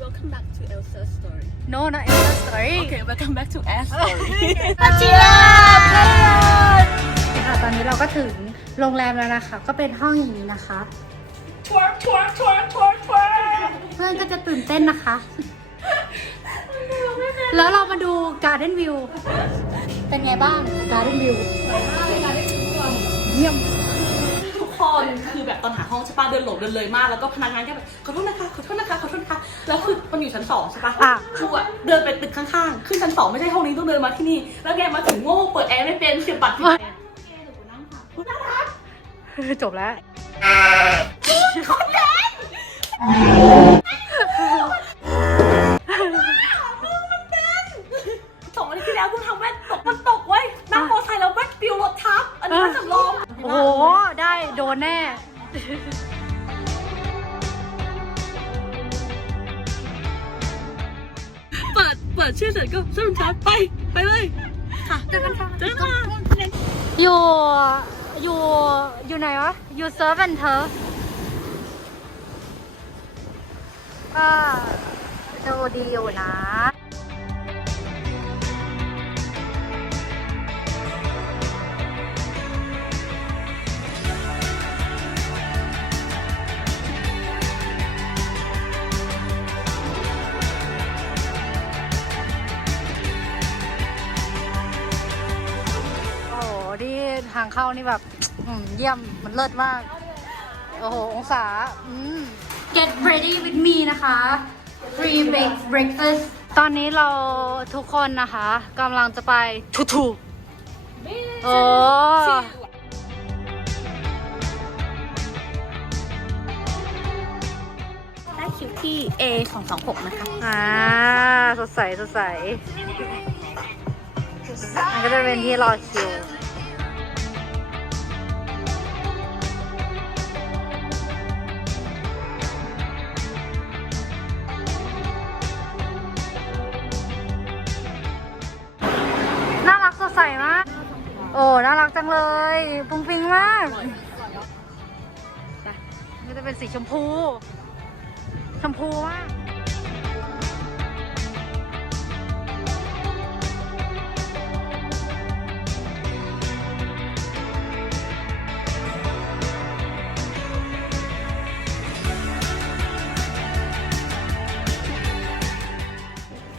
Welcome back to Elsa's story. no not Elsa story Okay, welcome back to Ash story. เชียร์ค่ะตอนนี้เราก็ถึงโรงแรมแล้วนะคะ ก็เป็นห้องอย่างนี้นะคะ twerk, twerk, twerk, twerk, twerk. เพื่อนก็จะตื่นเต้นนะคะ แล้วเรามาดู Garden View เป็นไงบ้าง Garden View เยี่ยม ทุกคนคือแบบตอนหาห้องใช่ปะเดินหลงเดินเลยมากแล้วก็พนักงานก็แบบขอโทษนะคะ แล้วคือมันอยู่ชั้นสองใช่ปะอะ กูอะเดินไปตึกข้างๆ ขึ้นชั้นสองไม่ใช่ห้องนี้ต้องเดินมาที่นี่ แล้วแกมาถึงโง่เปิดแอร์ไม่เป็นเสียบบัตรผิดแอร์แกเดี๋ยวกูนั่งค่ะคุณน่ารักจบแล้วสองวันที่แล้วกูทำแว่นตกมันตกไว้ยนั่งมอเตอร์ไซค์แล้วแว่นปลิวรถทับ อันนี้มันสำรองโอ้โห ได้โดนแน่ ดเปิดชื่อเสร็จก็สรุปชัดไปไปเลยค่ะเจอกันค่ะเจอกันค่ะอยู่อยู่อยู่ไหนวะอยู่เซิร์ฟแอนเธอก็ดูดีอยู่นะ ทางเข้านี่แบบอืมเยี่ยมมันเลิศมาก โอ้โห องศาอืม get ready with me นะคะ free bake breakfast ตอนนี้เราทุกคนนะคะกำลังจะไปทุทุโอ้ได้คิวที่ A 2 2 6นะคะ อ่าสดใสสดใส มันก็จะเป็นที่รอคิว มากนี่จะเป็นสีชมพู ชมพูมาก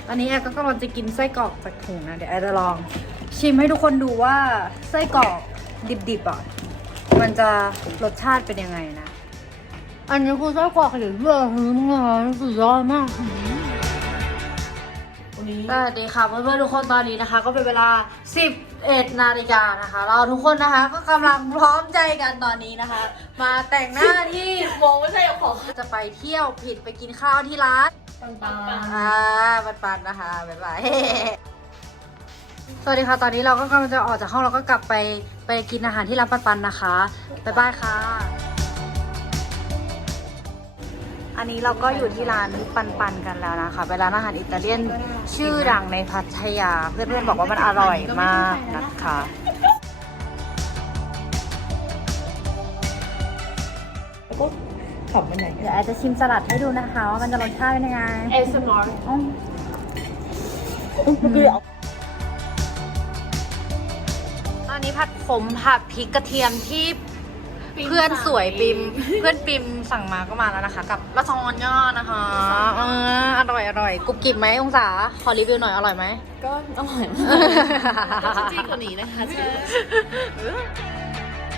ตอนนี้แอร์ก็กำลังจะกินไส้กรอกจากถุงนะ เดี๋ยวแอร์จะลอง ชิมให้ทุกคนดูว่าไส้กรอกดิบๆอะ มันจะรสชาติเป็นยังไงนะ อันนี้คือไส้กรอกหรือเปล่าหืมงานสุดยอดมากวันนี้สวัสดีค่ะเพื่อนๆทุกคนตอนนี้นะคะ ก็เป็นเวลา 11 นาฬิกานะคะ เราทุกคนนะคะก็กำลังพร้อมใจกันตอนนี้นะคะ มาแต่งหน้าที่มองไม่ใช่เอาของจะไปเที่ยวผิดไปกินข้าวที่ร้านปังปังอ่าปันปันๆนะคะบ๊ายบาย สวัสดีค่ะ ตอนนี้เราก็กำลังจะออกจากห้องเราก็กลับไปไปกินอาหารที่ร้านปันปันๆนะคะ บ๊ายบายค่ะ อันนี้เราก็อยู่ที่ร้านปันปันๆกันแล้วนะคะ เป็นร้านอาหารอิตาเลียนชื่อดังในพัทยา เพื่อนๆบอกว่ามันอร่อยมากนะคะขับไปไหนเดี๋ยวอาจจะชิมสลัดให้ดูนะคะว่ามันจะรสชาติเป็นยังไงเอสมอร์อ๋อเมื่ อกี้เอาตอนนี้ผัดขมผัดพริกกระเทียมที่เพื่อนสวยปิมเพื่อนปิมสั่งมาก็มาแล้วนะคะ กับละซอนย่อนะคะเอออร่อยอร่อยกรุบกริบไหมองศาขอรีวิวหน่อยอร่อยไหมก็อร่อยมากก็จี้กว่านี้นะคะใช่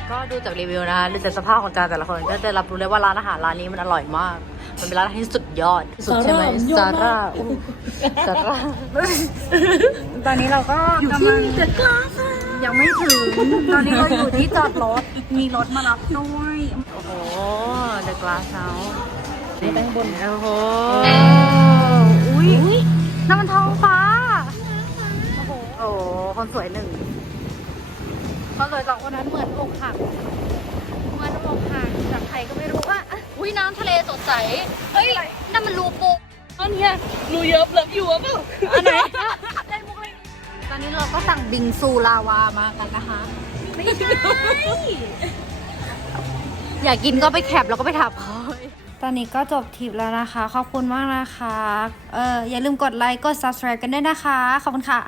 ก็ดูจากรีวิวนะคะดูจากสภาพของจานแต่ละคนก็จะรับรู้เลยว่าร้านอาหารร้านนี้มันอร่อยมาก มันเป็นร้านอาหารที่สุดยอด สุดใช่ไหมซาร่าอู้ซาร่าตอนนี้เราก็กำลังเด็ดกล้าค่ะ ยังไม่ถึง ตอนนี้เราอยู่ที่จอดรถ มีรถมารับด้วย โอ้โหเดอะกลาสเฮาส์นี่ไปข้างบน โอ้โห อุ้ยนั่นมันท้องฟ้า โอ้โห โอ้โหคนสวยหนึ่งคนสวยสองคนนั้นเหมือนอกหักเหมือนอกหักจากใครก็ไม่รู้ว่าอุ้ยน้ำทะเลสดใส เฮ้ยนั่นมันรูปูอันเนี้ยรูเยิบเลิฟอยู่อะเปล่าอันไหนต อนนี้เราก็สั่งบิงซูลาวามากันนะคะ ไม่ใช่ อยากกินก็ไปแคปแล้วก็ไปถามเขาตอนนี้ก็จบทริปแล้วนะคะ ขอบคุณมากนะคะ เอออย่าลืมกดไลค์ กด subscribe กันด้วยนะคะ ขอบคุณค่ะ